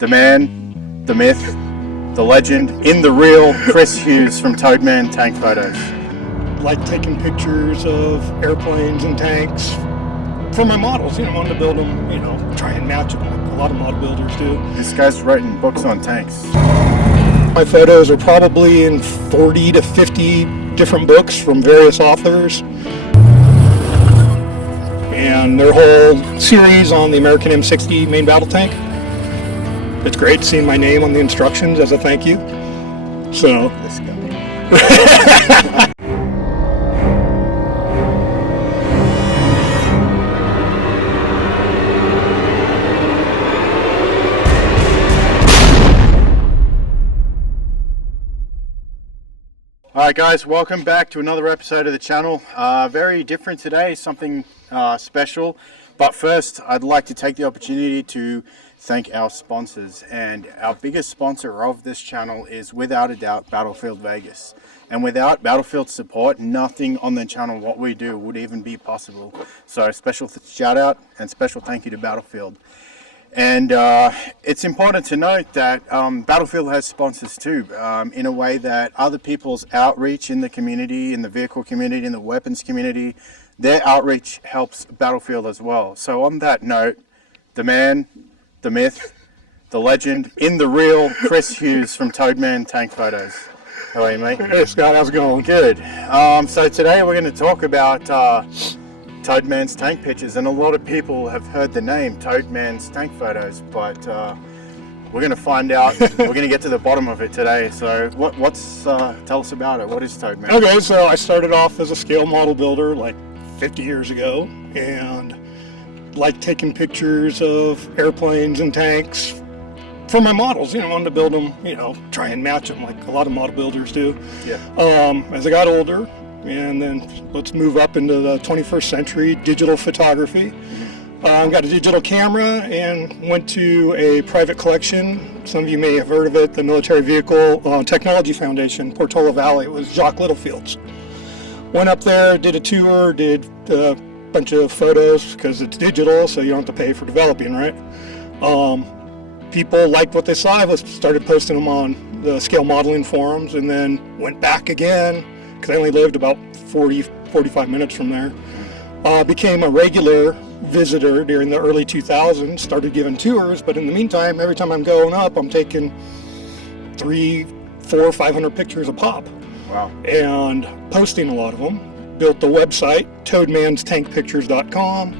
the man, the myth, the legend, in the real Chris Hughes from Toadman Tank Photos. Like taking pictures of airplanes and tanks for my models, wanted to build them, try and match them like a lot of model builders do. This guy's writing books on tanks. My photos are probably in 40 to 50 different books from various authors. And their whole series on the American M60 main battle tank. It's great seeing my name on the instructions as a thank you. So. This guy. Alright guys, welcome back to another episode of the channel. Very different today, something special. But first, I'd like to take the opportunity to thank our sponsors. And our biggest sponsor of this channel is, without a doubt, Battlefield Vegas. And without Battlefield support, nothing on the channel, what we do, would even be possible. So special shout out and special thank you to Battlefield. And it's important to note that Battlefield has sponsors too, in a way that other people's outreach in the community, in the vehicle community, in the weapons community, their outreach helps Battlefield as well. So on that note, the man, the myth, the legend, in the real Chris Hughes from Toadman Tank Photos. How are you, mate? Hey Scott, how's it going? Good. So today we're going to talk about Toadman's tank pictures, and a lot of people have heard the name Toadman's Tank Photos, but we're going to find out. We're going to get to the bottom of it today. So tell us about it. What is Toadman? Okay, so I started off as a scale model builder like 50 years ago, and like taking pictures of airplanes and tanks for my models, wanted to build them, try and match them like a lot of model builders do. Yeah. As I got older, and then let's move up into the 21st century, digital photography. Got a digital camera and went to a private collection. Some of you may have heard of it, the Military Vehicle Technology Foundation, Portola Valley. It was Jacques Littlefield's. Went up there, did a tour, did a bunch of photos because it's digital, so you don't have to pay for developing, right? People liked what they saw. I started posting them on the scale modeling forums, and then went back again because I only lived about 45 minutes from there. Became a regular visitor during the early 2000s, started giving tours, but in the meantime, every time I'm going up, I'm taking 300, 400, 500 pictures a pop. Wow. And posting a lot of them. Built the website, toadmanstankpictures.com.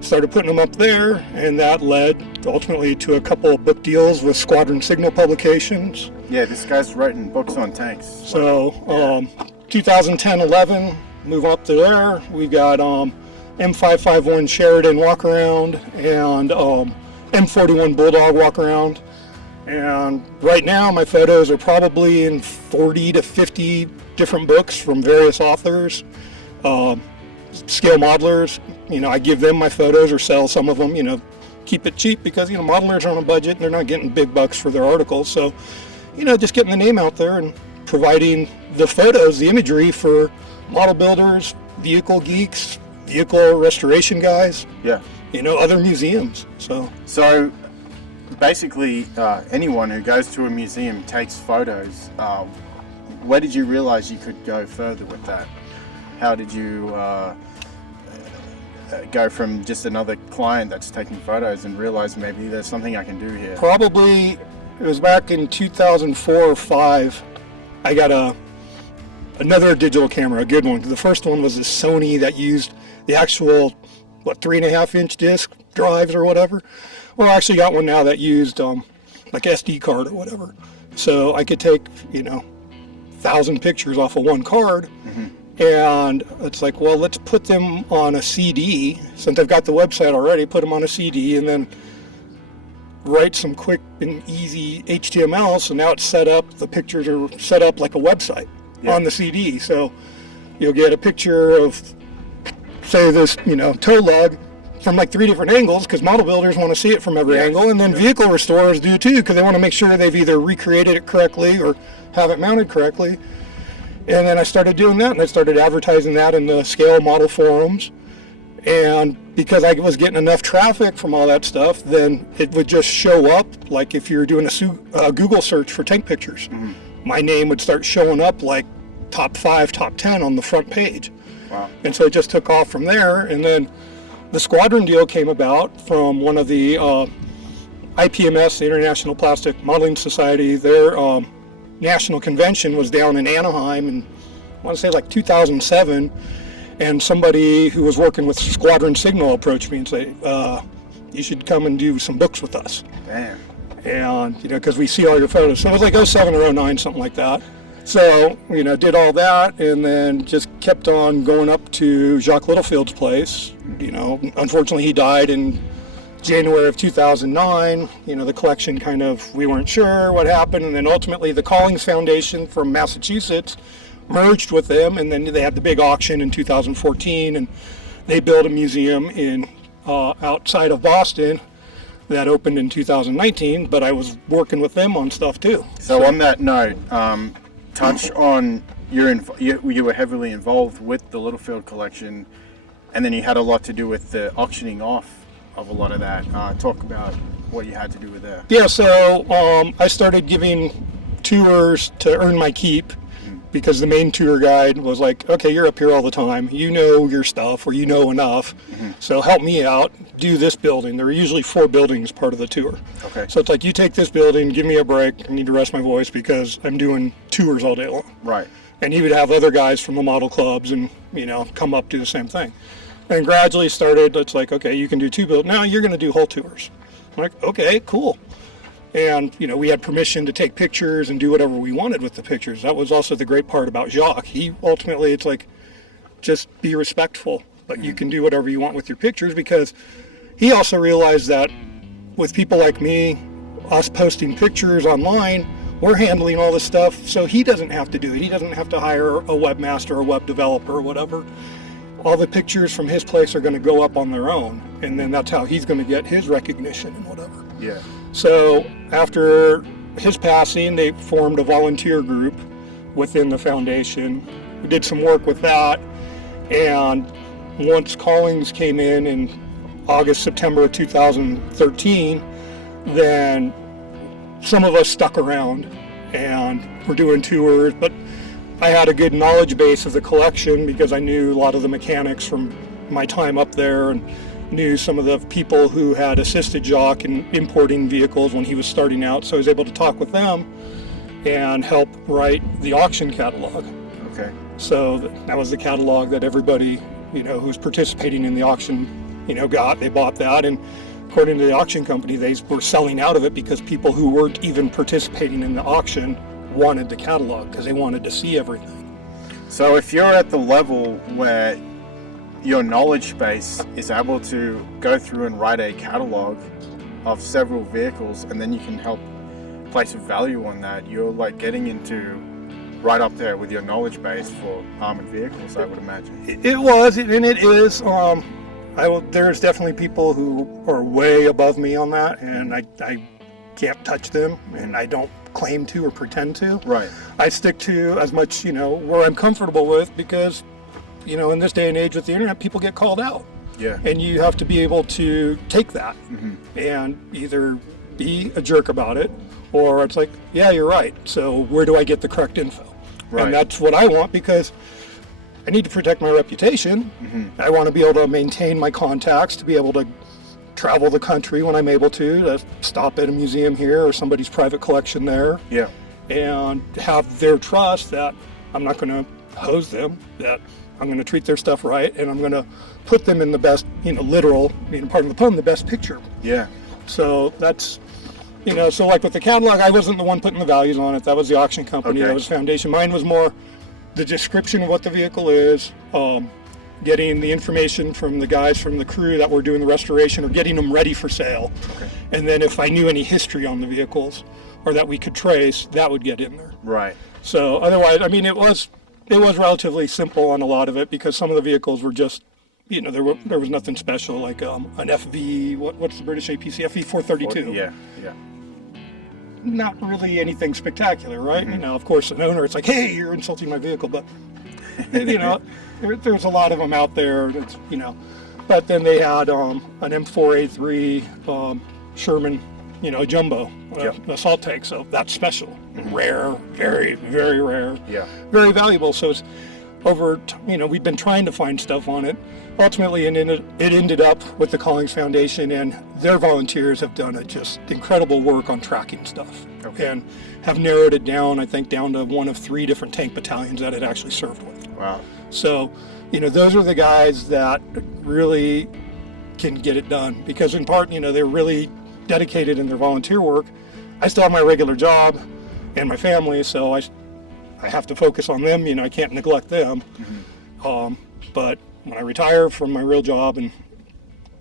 Started putting them up there, and that led ultimately to a couple of book deals with Squadron Signal Publications. Yeah, this guy's writing books on tanks. So 2010-11, move up to there. We've got M551 Sheridan walk around and M41 Bulldog walk around. And right now my photos are probably in 40 to 50 different books from various authors, scale modelers. I give them my photos or sell some of them, keep it cheap because, modelers are on a budget and they're not getting big bucks for their articles. So, just getting the name out there and providing the photos, the imagery for model builders, vehicle geeks, vehicle restoration guys, yeah, other museums. So basically, anyone who goes to a museum takes photos. Where did you realize you could go further with that? How did you go from just another client that's taking photos and realize maybe there's something I can do here? Probably, it was back in 2004 or 5. I got another digital camera, a good one. The first one was a Sony that used the actual, 3.5-inch disc drives or whatever. Well, I actually got one now that used like SD card or whatever. So I could take, 1,000 pictures off of one card. Mm-hmm. And it's like, well, let's put them on a CD. Since I've got the website already, put them on a CD and then write some quick and easy HTML. So now it's set up, the pictures are set up like a website on the CD. So you'll get a picture of, say, this, tow lug from like 3 different angles because model builders want to see it from every angle. And then vehicle restorers do too because they want to make sure they've either recreated it correctly or have it mounted correctly. And then I started doing that, and I started advertising that in the scale model forums. And because I was getting enough traffic from all that stuff, then it would just show up, like if you're doing a Google search for tank pictures. My name would start showing up like top 5, top 10 on the front page. Wow. And so it just took off from there. And then the squadron deal came about from one of the IPMS, the International Plastic Modeling Society. Their national convention was down in Anaheim in, I want to say like 2007. And somebody who was working with Squadron Signal approached me and said, you should come and do some books with us. Damn. And, because we see all your photos. So it was like 07 or 09, something like that. So, did all that and then just kept on going up to Jacques Littlefield's place. Unfortunately he died in January of 2009. The collection we weren't sure what happened. And then ultimately the Collings Foundation from Massachusetts merged with them, and then they had the big auction in 2014, and they built a museum in outside of Boston that opened in 2019, but I was working with them on stuff too. So on that note, touch on you were heavily involved with the Littlefield Collection, and then you had a lot to do with the auctioning off of a lot of that. Talk about what you had to do with that. Yeah, so I started giving tours to earn my keep, because the main tour guide was like, okay, you're up here all the time. You know your stuff, or you know enough. So help me out. Do this building. There are usually 4 buildings part of the tour. Okay. So it's like, you take this building, give me a break. I need to rest my voice because I'm doing tours all day long. Right. And he would have other guys from the model clubs and, come up, do the same thing. And gradually started, it's like, okay, you can do 2 buildings. Now you're going to do whole tours. I'm like, okay, cool. And, we had permission to take pictures and do whatever we wanted with the pictures. That was also the great part about Jacques. He ultimately, it's like, just be respectful, but you can do whatever you want with your pictures, because he also realized that with people like me, us posting pictures online, we're handling all this stuff, so he doesn't have to do it. He doesn't have to hire a webmaster or a web developer or whatever. All the pictures from his place are going to go up on their own, and then that's how he's going to get his recognition and whatever. Yeah. So after his passing, they formed a volunteer group within the foundation. We did some work with that, and once Collings came in August, September of 2013, then some of us stuck around and were doing tours, but I had a good knowledge base of the collection because I knew a lot of the mechanics from my time up there, and knew some of the people who had assisted Jacques in importing vehicles when he was starting out, so I was able to talk with them and help write the auction catalog. Okay. So that was the catalog that everybody, who's participating in the auction, got. They bought that, and according to the auction company, they were selling out of it because people who weren't even participating in the auction wanted the catalog because they wanted to see everything. So if you're at the level where your knowledge base is able to go through and write a catalog of several vehicles, and then you can help place a value on that, you're like getting into right up there with your knowledge base for armored vehicles, I would imagine. It was, and it is. There's definitely people who are way above me on that, and I can't touch them, and I don't claim to or pretend to. Right. I stick to as much, where I'm comfortable with, because in this day and age with the internet, people get called out. Yeah. And you have to be able to take that and either be a jerk about it, or it's like, yeah, you're right. So where do I get the correct info? Right. And that's what I want, because I need to protect my reputation. I want to be able to maintain my contacts, to be able to travel the country when I'm able to stop at a museum here or somebody's private collection there. Yeah. And have their trust that I'm not going to hose them, that I'm going to treat their stuff right, and I'm going to put them in the best, literal, pardon the pun, the best picture. Yeah. So that's, so like with the catalog, I wasn't the one putting the values on it. That was the auction company. Okay. That was Foundation. Mine was more the description of what the vehicle is, getting the information from the guys from the crew that were doing the restoration, or getting them ready for sale. Okay. And then if I knew any history on the vehicles or that we could trace, that would get in there. Right. So otherwise, it was relatively simple on a lot of it, because some of the vehicles were just, there was nothing special, like an FV, what's the British APC, FV 432. Yeah, yeah. Not really anything spectacular, right? Of course, an owner, it's like, hey, you're insulting my vehicle, but, there's a lot of them out there, that's, But then they had an M4A3 Sherman, jumbo assault tank. So that's special, rare, very, very rare, very valuable. So it's we've been trying to find stuff on it. Ultimately, it ended up with the Collings Foundation, and their volunteers have done just incredible work on tracking stuff, and have narrowed it down, I think, down to one of 3 different tank battalions that it actually served with. Wow. So, those are the guys that really can get it done, because in part, they're really dedicated in their volunteer work. I still have my regular job and my family, so I have to focus on them. I can't neglect them. But when I retire from my real job in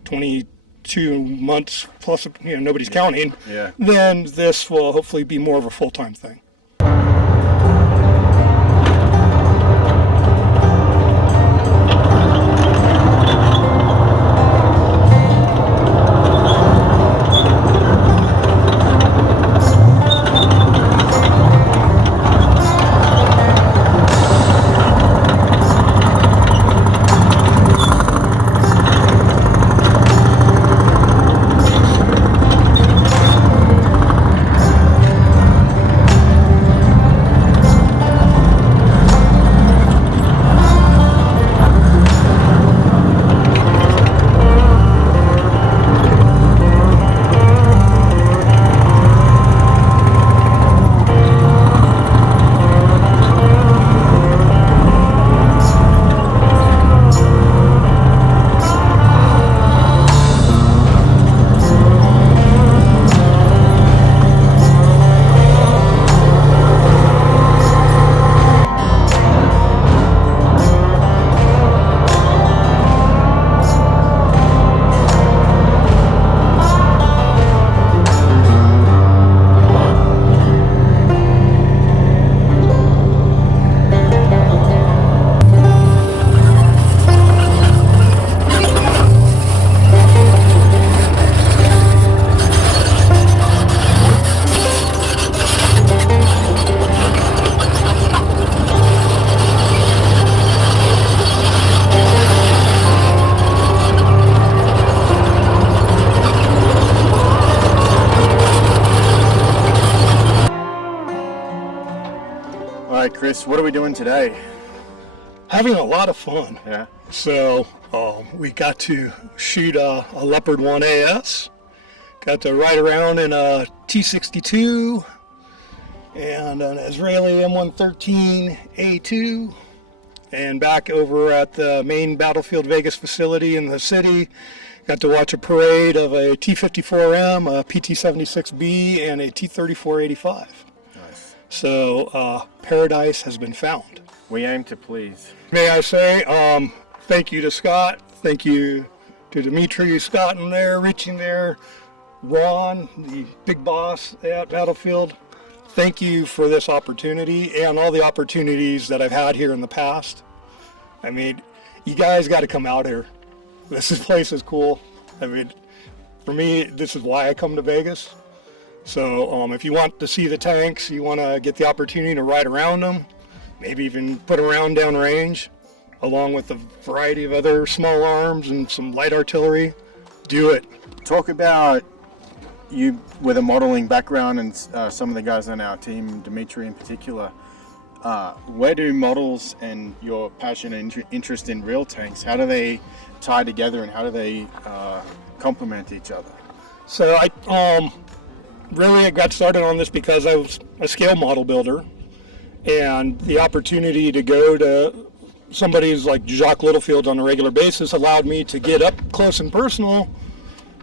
22 months plus, nobody's counting, then this will hopefully be more of a full-time thing. All right, Chris, what are we doing today? Having a lot of fun. Yeah. So we got to shoot a Leopard 1 AS, got to ride around in a T-62 and an Israeli M113 A2, and back over at the main Battlefield Vegas facility in the city, got to watch a parade of a T-54M, a PT-76B, and a T-34-85. Nice. So paradise has been found. We aim to please. May I say, thank you to Scott, thank you to Dimitri, Scott in there, Rich in there, Ron, the big boss at Battlefield. Thank you for this opportunity and all the opportunities that I've had here in the past. I mean, you guys got to come out here. This place is cool. I mean, for me, this is why I come to Vegas. So if you want to see the tanks, you want to get the opportunity to ride around them, maybe even put a round down range, along with a variety of other small arms and some light artillery, do it. Talk about you with a modeling background and some of the guys on our team, Dimitri in particular. Where do models and your passion and interest in real tanks, how do they tie together and how do they complement each other? So I got started on this because I was a scale model builder, and the opportunity to go to somebody's like Jacques Littlefield on a regular basis allowed me to get up close and personal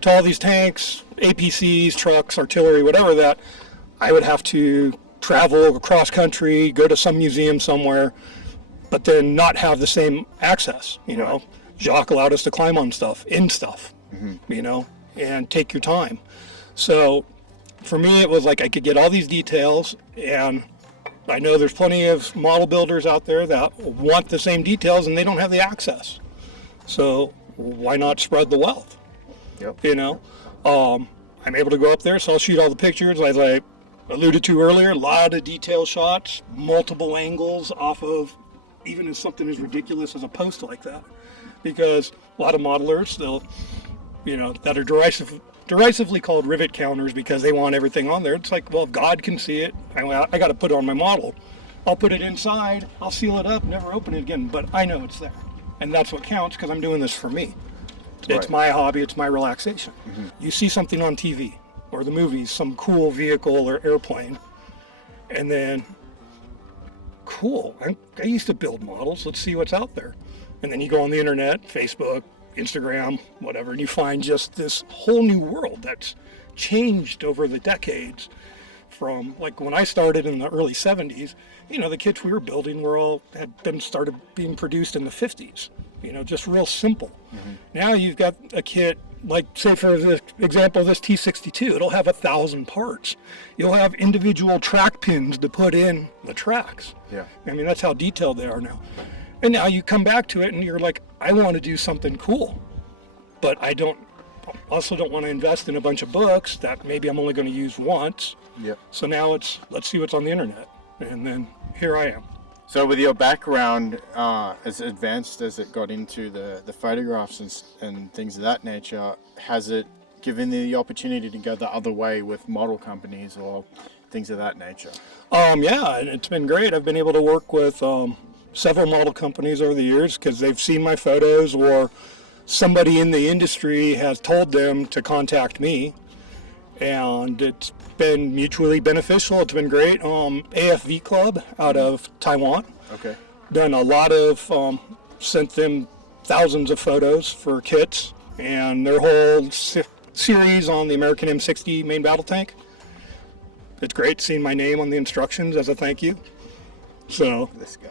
to all these tanks, APCs, trucks, artillery, whatever that I would have to travel across country, go to some museum somewhere, but then not have the same access, you know. Jacques allowed us to climb on stuff, you know, and take your time. So for me, it was like I could get all these details, and I know there's plenty of model builders out there that want the same details and they don't have the access. So why not spread the wealth? Yep. You know, I'm able to go up there, so I'll shoot all the pictures. As I alluded to earlier, a lot of detail shots, multiple angles off of even something as ridiculous as a post like that. because a lot of modelers, they'll, that are derisively called rivet counters because they want everything on there. It's like, well, if God can see it, I got to put it on my model. I'll put it inside, I'll seal it up, never open it again, but I know it's there. And that's what counts because I'm doing this for me. It's my hobby, it's my relaxation. You see something on TV or the movies, some cool vehicle or airplane, and then, cool, I used to build models, let's see what's out there. And then you go on the internet, Facebook, Instagram, whatever, and you find just this whole new world that's changed over the decades. From like when I started in the early 70s, the kits we were building had been started being produced in the 50s, just real simple. Now you've got a kit, like say for the example of this T62, it'll have 1,000 parts. You'll have individual track pins to put in the tracks. Yeah. I mean, that's how detailed they are now. And now you come back to it and you're like, I want to do something cool, but I also don't want to invest in a bunch of books that maybe I'm only going to use once. Yep. So now let's see what's on the internet. And then here I am. So with your background, as advanced as it got into the photographs and things of that nature, has it given you the opportunity to go the other way with model companies or things of that nature? Yeah, and it's been great. I've been able to work with several model companies over the years because they've seen my photos or somebody in the industry has told them to contact me, and it's been mutually beneficial. It's been great. AFV Club out of Taiwan. Okay. Done a lot of, sent them thousands of photos for kits, and their whole series on the American M60 main battle tank. It's great seeing my name on the instructions as a thank you. So. This guy.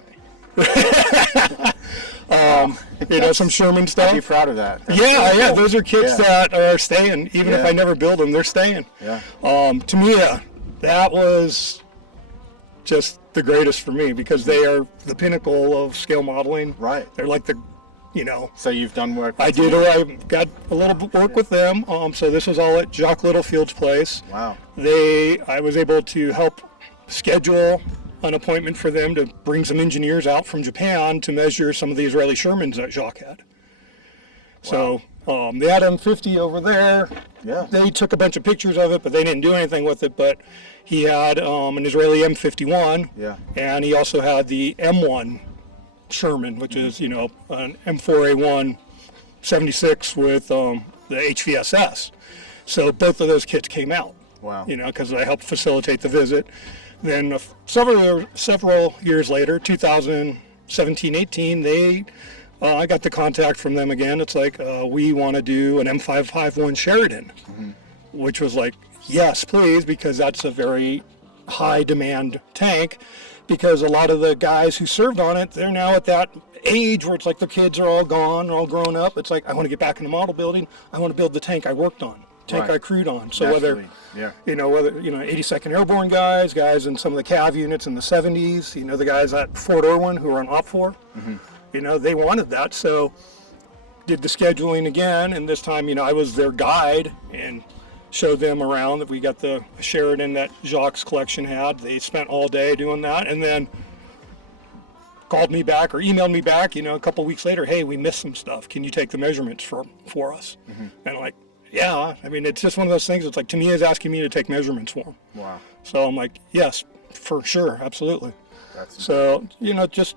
Some Sherman stuff. I'd be proud of that. Yeah, those are kits that are staying. Even if I never build them, they're staying. Yeah. To me, that was just the greatest for me because they are the pinnacle of scale modeling. Right. They're like So you've done work with I got a little work with them. So this was all at Jacques Littlefield's place. Wow. I was able to help schedule an appointment for them to bring some engineers out from Japan to measure some of the Israeli Shermans that Jacques had. Wow. So they had M50 over there. Yeah. They took a bunch of pictures of it, but they didn't do anything with it. But he had an Israeli M51. Yeah. And he also had the M1 Sherman, which is, an M4A1 76 with the HVSS. So both of those kits came out. Wow. Because I helped facilitate the visit. Then several years later, 2017-18, I got the contact from them again. It's like, we want to do an M551 Sheridan, which was like, yes, please, because that's a very high demand tank, because a lot of the guys who served on it, they're now at that age where it's like the kids are all gone, all grown up. It's like, I want to get back in the model building. I want to build the tank I worked on. Tank I crewed on. So Naturally. whether 82nd Airborne guys in some of the Cav units in the 70s, the guys at Fort Irwin who were on Op 4, they wanted that. So did the scheduling again, and this time, I was their guide and showed them around that we got the Sheridan that Jacques' collection had. They spent all day doing that, and then called me back or emailed me back, a couple weeks later, hey, we missed some stuff. Can you take the measurements for us? And I'm like, yeah, I mean, it's just one of those things. It's like, to me, is asking me to take measurements for them. Wow. So I'm like, yes, for sure, absolutely. So, just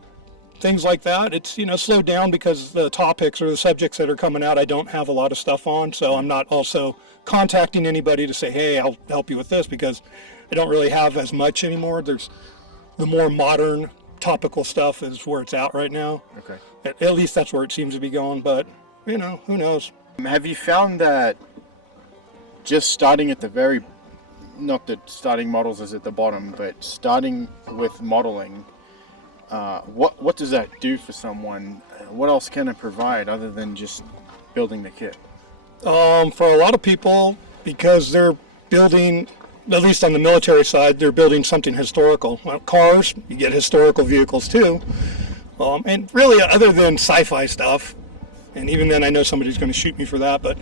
things like that. It's, slowed down because the topics or the subjects that are coming out, I don't have a lot of stuff on. So I'm not also contacting anybody to say, hey, I'll help you with this, because I don't really have as much anymore. There's the more modern topical stuff is where it's at right now. Okay. At least that's where it seems to be going, but, who knows? Have you found that just starting at the very, not that starting models is at the bottom, but starting with modeling, what does that do for someone? What else can it provide other than just building the kit? For a lot of people, because they're building, at least on the military side, they're building something historical. Well, cars, you get historical vehicles too. And really, other than sci-fi stuff, and even then I know somebody's going to shoot me for that, but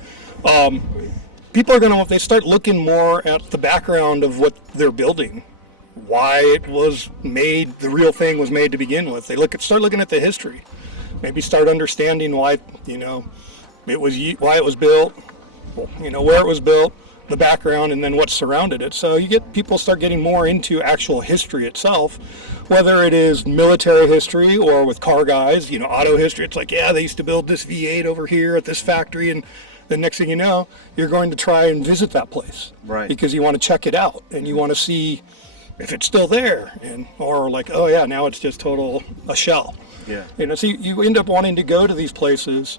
people are going to, if they start looking more at the background of what they're building, why it was made, the real thing was made to begin with. They start looking at the history. maybe start understanding why, why it was built, where it was built, the background, and then what surrounded it. So people start getting more into actual history itself, whether it is military history or with car guys, auto history. It's like, yeah, they used to build this V8 over here at this factory, and the next thing you know, you're going to try and visit that place, right? Because you want to check it out and you want to see if it's still there, or like, oh yeah, now it's just a shell. Yeah. So you end up wanting to go to these places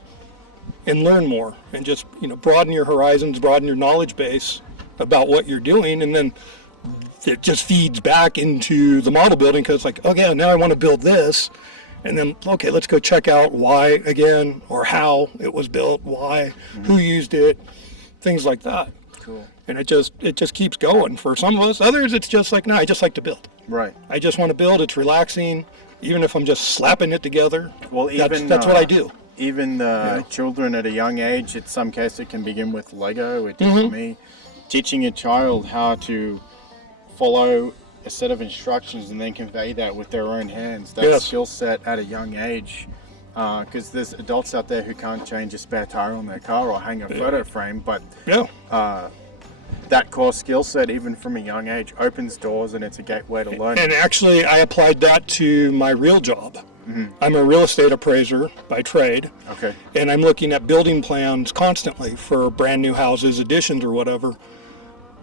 and learn more and just, broaden your horizons, broaden your knowledge base about what you're doing. And then it just feeds back into the model building, because it's like, oh yeah, now I want to build this. And then, okay, let's go check out why again, or how it was built, why, who used it, things like that. Cool. And it just keeps going. For some of us, others, it's just like, no, I just like to build. Right. I just want to build. It's relaxing. Even if I'm just slapping it together, well, that's what I do. Even children at a young age, in some cases, it can begin with Lego. It did for me. Teaching a child how to follow a set of instructions and then convey that with their own hands. That skill set at a young age. Because there's adults out there who can't change a spare tire on their car or hang a photo frame, but that core skill set, even from a young age, opens doors, and it's a gateway to learning. And actually, I applied that to my real job. I'm a real estate appraiser by trade. Okay. And I'm looking at building plans constantly for brand new houses, additions, or whatever.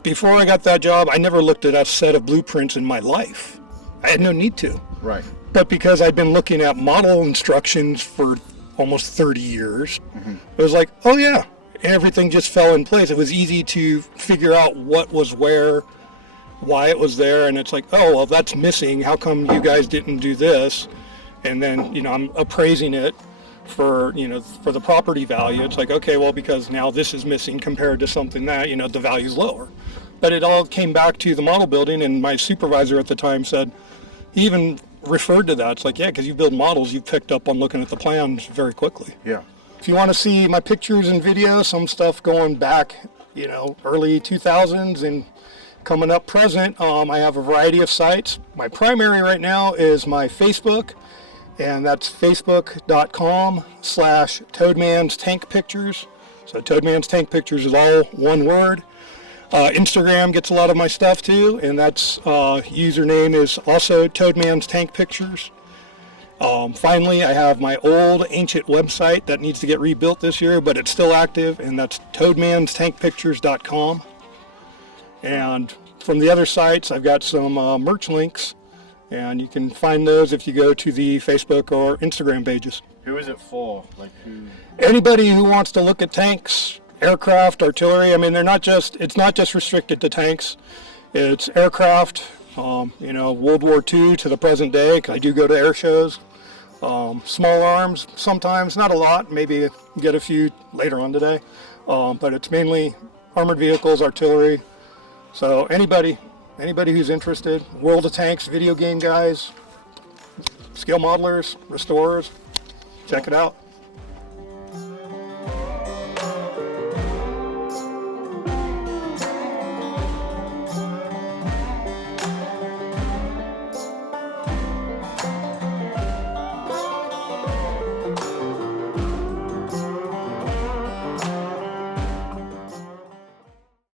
Before I got that job, I never looked at a set of blueprints in my life. I had no need to. Right. But because I'd been looking at model instructions for almost 30 years, it was like, oh yeah, everything just fell in place. It was easy to figure out what was where, why it was there, and it's like, oh, well, that's missing. How come you guys didn't do this? And then, I'm appraising it for the property value. It's like, okay, well, because now this is missing compared to something that, the value's lower. But it all came back to the model building, and my supervisor at the time said, he even referred to that. It's like, yeah, because you build models, you've picked up on looking at the plans very quickly. Yeah. If you want to see my pictures and videos, some stuff going back, early 2000s and coming up present, I have a variety of sites. My primary right now is my Facebook, and that's facebook.com/Toadman's Tank Pictures. So Toadman's Tank Pictures is all one word. Instagram gets a lot of my stuff too, and that's username is also Toadman's Tank Pictures. Finally, I have my old ancient website that needs to get rebuilt this year, but it's still active, and that's toadmanstankpictures.com. And from the other sites, I've got some merch links, and you can find those if you go to the Facebook or Instagram pages. Who is it for? Like who? Anybody who wants to look at tanks, aircraft, artillery. I mean, it's not just restricted to tanks. It's aircraft, World War II to the present day, 'cause I do go to air shows. Small arms sometimes, not a lot, maybe get a few later on today. But it's mainly armored vehicles, artillery. So anybody who's interested, World of Tanks, video game guys, scale modelers, restorers, check it out.